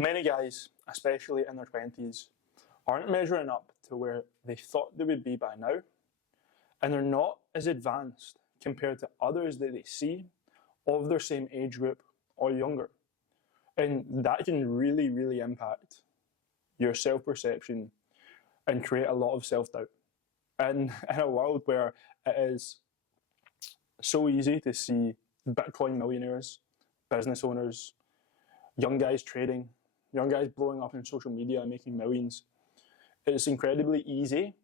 Many guys, especially in their 20s, aren't measuring up to where they thought they would be by now, and they're not as advanced compared to others that they see of their same age group or younger. And that can really, really impact your self-perception and create a lot of self-doubt. And in a world where it is so easy to see Bitcoin millionaires, business owners, young guys trading, young guys blowing up in social media and making millions, it's incredibly easy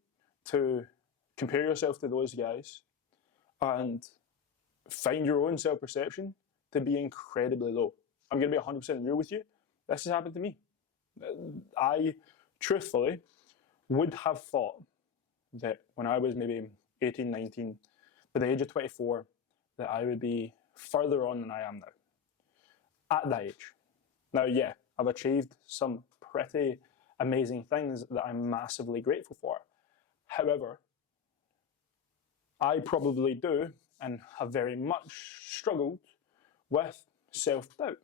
to compare yourself to those guys and find your own self-perception to be incredibly low. I'm going to be 100% real with you. This has happened to me. I truthfully would have thought that when I was maybe 18, 19, by the age of 24, that I would be further on than I am now. At that age. Now, yeah, I've achieved some pretty amazing things that I'm massively grateful for. However, I probably do and have very much struggled with self-doubt,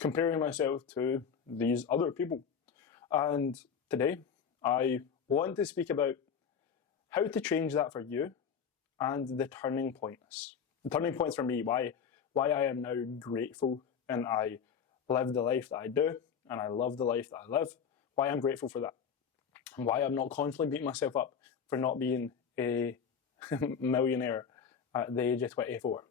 comparing myself to these other people. And today, I want to speak about how to change that for you and the turning points. The turning points for me, why I am now grateful and I live the life that I do and I love the life that I live, why I'm grateful for that, and why I'm not constantly beating myself up for not being a millionaire at the age of 24.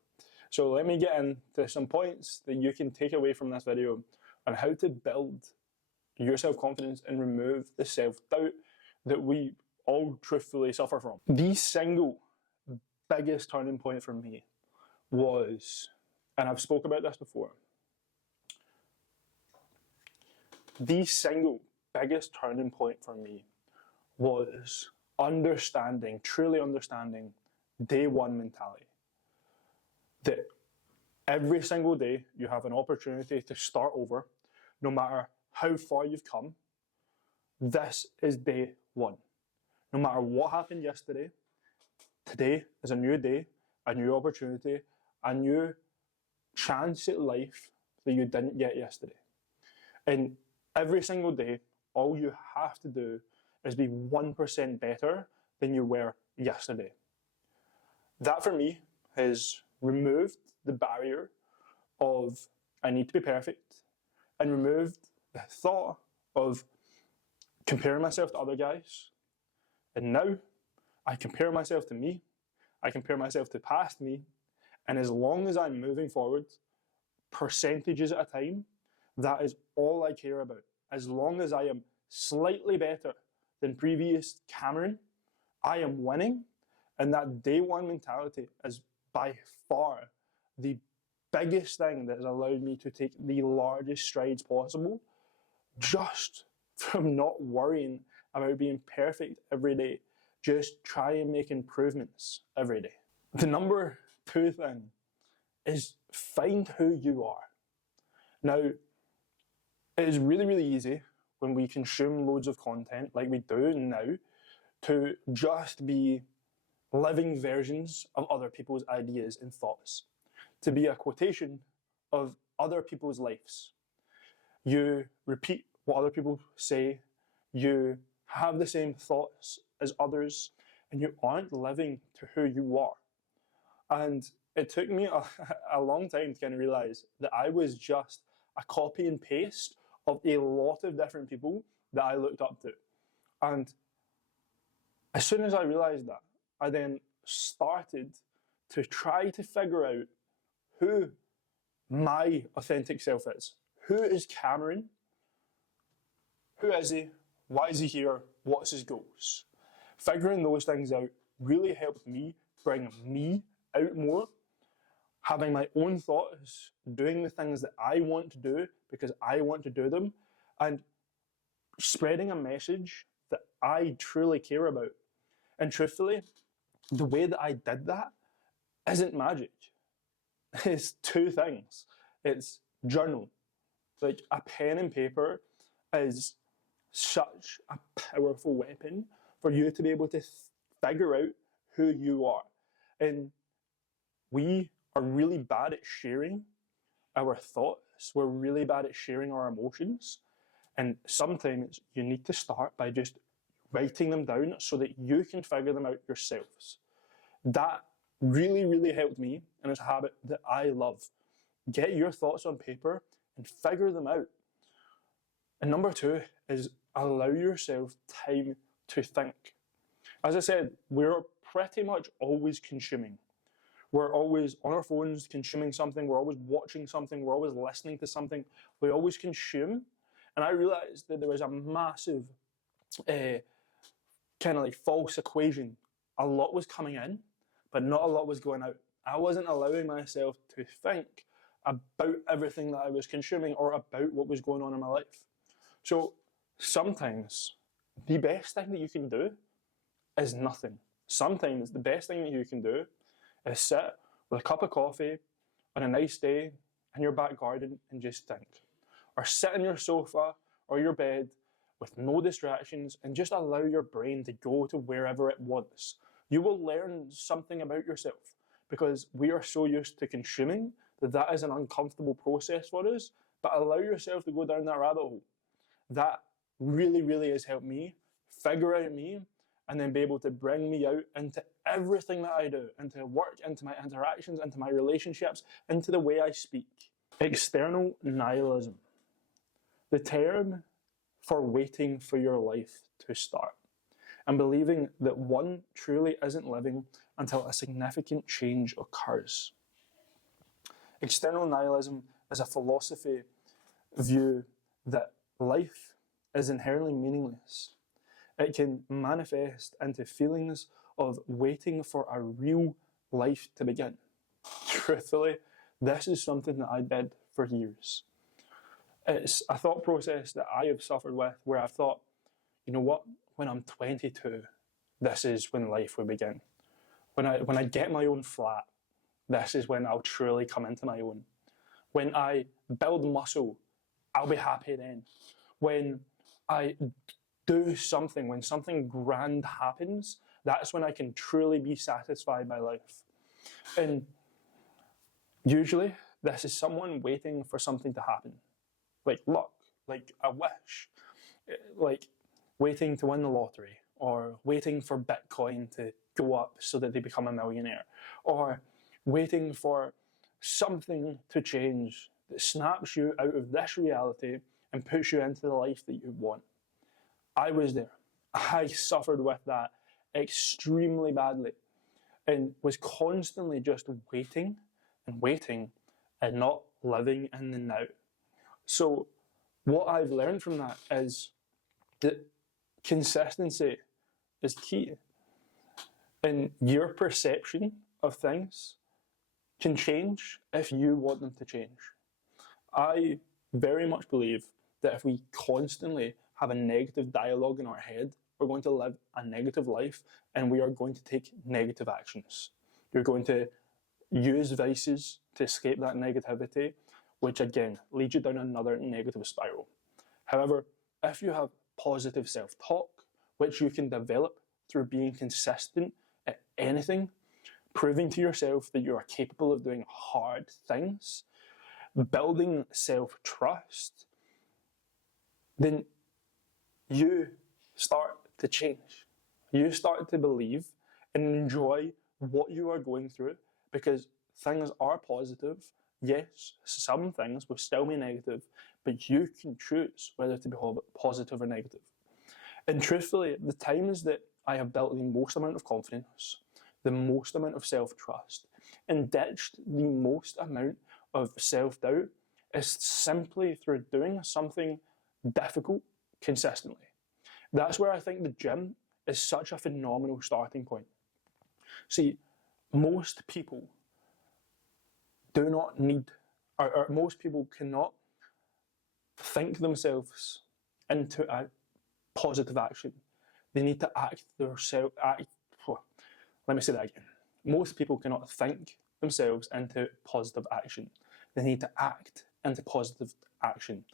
So let me get into some points that you can take away from this video on how to build your self-confidence and remove the self-doubt that we all truthfully suffer from. The single biggest turning point for me was, and I've spoke about this before, the single biggest turning point for me was understanding, truly understanding day one mentality. That every single day you have an opportunity to start over, no matter how far you've come. This is day one. No matter what happened yesterday, today is a new day, a new opportunity, a new chance at life that you didn't get yesterday. And every single day, all you have to do is be 1% better than you were yesterday. That for me has removed the barrier of I need to be perfect and removed the thought of comparing myself to other guys. And now I compare myself to me, I compare myself to past me, and as long as I'm moving forward, percentages at a time, that is all I care about. As long as I am slightly better than previous Cameron, I am winning, and that day one mentality is by far the biggest thing that has allowed me to take the largest strides possible just from not worrying about being perfect every day. Just try and make improvements every day. The number two thing is find who you are. Now, it is really, really easy when we consume loads of content like we do now to just be living versions of other people's ideas and thoughts, to be a quotation of other people's lives. You repeat what other people say, you have the same thoughts as others, and you aren't living to who you are. And it took me a long time to kind of realize that I was just a copy and paste of a lot of different people that I looked up to. And as soon as I realized that, I then started to try to figure out who my authentic self is. Who is Cameron? Who is he? Why is he here? What's his goals? Figuring those things out really helped me bring me out more, having my own thoughts, doing the things that I want to do because I want to do them, and spreading a message that I truly care about. And truthfully, the way that I did that isn't magic. It's two things. It's journal. Like a pen and paper is such a powerful weapon for you to be able to figure out who you are. And we are really bad at sharing our thoughts. We're really bad at sharing our emotions. And sometimes you need to start by just writing them down so that you can figure them out yourselves. That really, really helped me, and it's a habit that I love. Get your thoughts on paper and figure them out. And number 2 is allow yourself time to think. As I said, we're pretty much always consuming. We're always on our phones consuming something. We're always watching something. We're always listening to something. We always consume. And I realized that there was a massive kind of like false equation. A lot was coming in, but not a lot was going out. I wasn't allowing myself to think about everything that I was consuming or about what was going on in my life. So sometimes the best thing that you can do is nothing. Sometimes the best thing that you can do is sit with a cup of coffee on a nice day in your back garden and just think. Or sit on your sofa or your bed with no distractions and just allow your brain to go to wherever it wants. You will learn something about yourself because we are so used to consuming that is an uncomfortable process for us, but allow yourself to go down that rabbit hole. That really, really has helped me figure out me and then be able to bring me out into everything that I do, into work, into my interactions, into my relationships, into the way I speak. External nihilism. The term for waiting for your life to start and believing that one truly isn't living until a significant change occurs. External nihilism is a philosophy view that life is inherently meaningless. It can manifest into feelings of waiting for a real life to begin. Truthfully, this is something that I did for years. It's a thought process that I have suffered with where I've thought, you know what, when I'm 22, this is when life will begin. When I get my own flat, this is when I'll truly come into my own. When I build muscle, I'll be happy then. When I do something, when something grand happens, that's when I can truly be satisfied by life. And usually, this is someone waiting for something to happen. Like luck, like a wish, like waiting to win the lottery, or waiting for Bitcoin to go up so that they become a millionaire, or waiting for something to change that snaps you out of this reality and puts you into the life that you want. I was there. I suffered with that extremely badly and was constantly just waiting and waiting and not living in the now. So what I've learned from that is that consistency is key. And your perception of things can change if you want them to change. I very much believe that if we constantly have a negative dialogue in our head, we're going to live a negative life and we are going to take negative actions. You're going to use vices to escape that negativity, which again leads you down another negative spiral. However, if you have positive self-talk, which you can develop through being consistent at anything, proving to yourself that you are capable of doing hard things, building self-trust, then you start to change. You start to believe and enjoy what you are going through because things are positive. Yes, some things will still be negative, but you can choose whether to be positive or negative. And truthfully, the times that I have built the most amount of confidence, the most amount of self-trust, and ditched the most amount of self-doubt is simply through doing something difficult consistently. That's where I think the gym is such a phenomenal starting point. See, most people do not need, or most people cannot think themselves into a positive action. They need to let me say that again. Most people cannot think themselves into positive action. They need to act into positive action.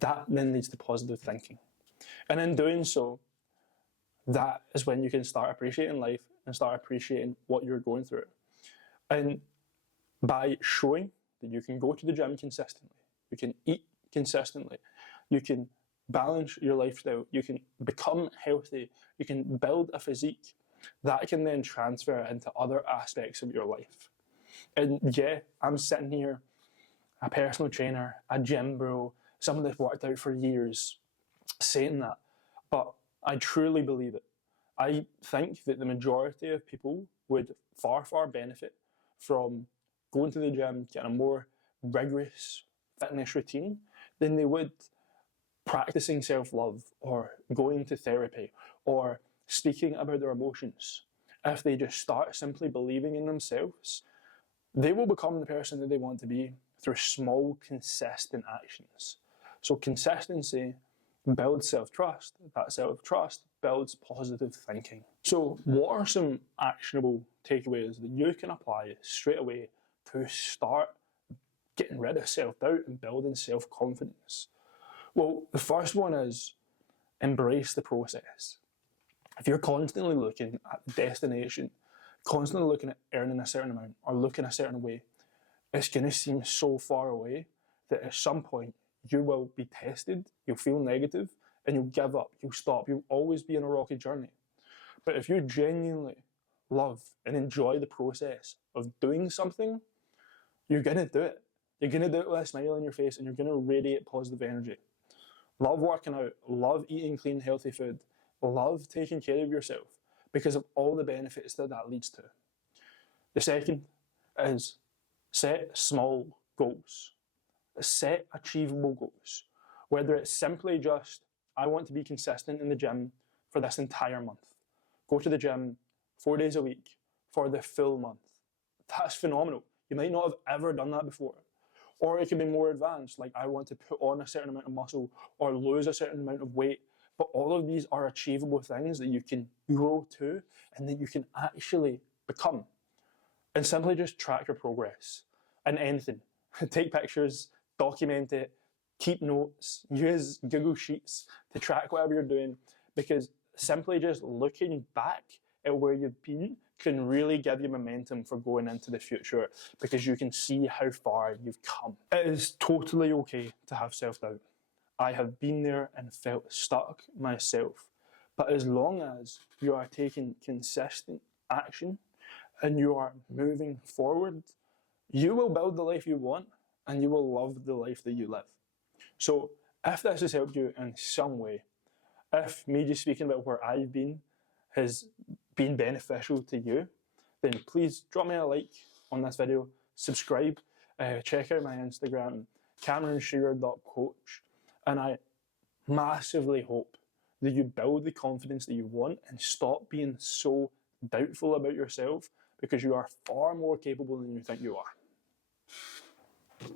That then leads to positive thinking. And in doing so, that is when you can start appreciating life and start appreciating what you're going through. And by showing that you can go to the gym consistently, you can eat consistently, you can balance your lifestyle, you can become healthy, you can build a physique that can then transfer into other aspects of your life. And yeah, I'm sitting here, a personal trainer, a gym bro, someone that's worked out for years, saying that, but I truly believe it. I think that the majority of people would far benefit from going to the gym, getting a more rigorous fitness routine than they would practicing self-love or going to therapy or speaking about their emotions. If they just start simply believing in themselves, they will become the person that they want to be through small, consistent actions. So consistency builds self-trust. That self-trust builds positive thinking. So what are some actionable takeaways that you can apply straight away to start getting rid of self-doubt and building self-confidence? Well, the first one is embrace the process. If you're constantly looking at the destination, constantly looking at earning a certain amount or looking a certain way, it's going to seem so far away that at some point you will be tested, you'll feel negative, and you'll give up, you'll stop, you'll always be on a rocky journey. But if you genuinely love and enjoy the process of doing something, you're going to do it. You're going to do it with a smile on your face and you're going to radiate positive energy. Love working out, love eating clean, healthy food, love taking care of yourself because of all the benefits that that leads to. The second is set small goals. Set achievable goals. Whether it's simply just, I want to be consistent in the gym for this entire month. Go to the gym 4 days a week for the full month. That's phenomenal. You might not have ever done that before. Or it can be more advanced, like I want to put on a certain amount of muscle or lose a certain amount of weight. But all of these are achievable things that you can grow to and that you can actually become. And simply just track your progress in anything. Take pictures, document it, keep notes, use Google Sheets to track whatever you're doing, because simply just looking back at where you've been can really give you momentum for going into the future because you can see how far you've come. It is totally okay to have self-doubt. I have been there and felt stuck myself. But as long as you are taking consistent action and you are moving forward, you will build the life you want and you will love the life that you live. So if this has helped you in some way, if me just speaking about where I've been has been beneficial to you, then please drop me a like on this video, subscribe, check out my Instagram, CameronShearer.coach, and I massively hope that you build the confidence that you want and stop being so doubtful about yourself because you are far more capable than you think you are.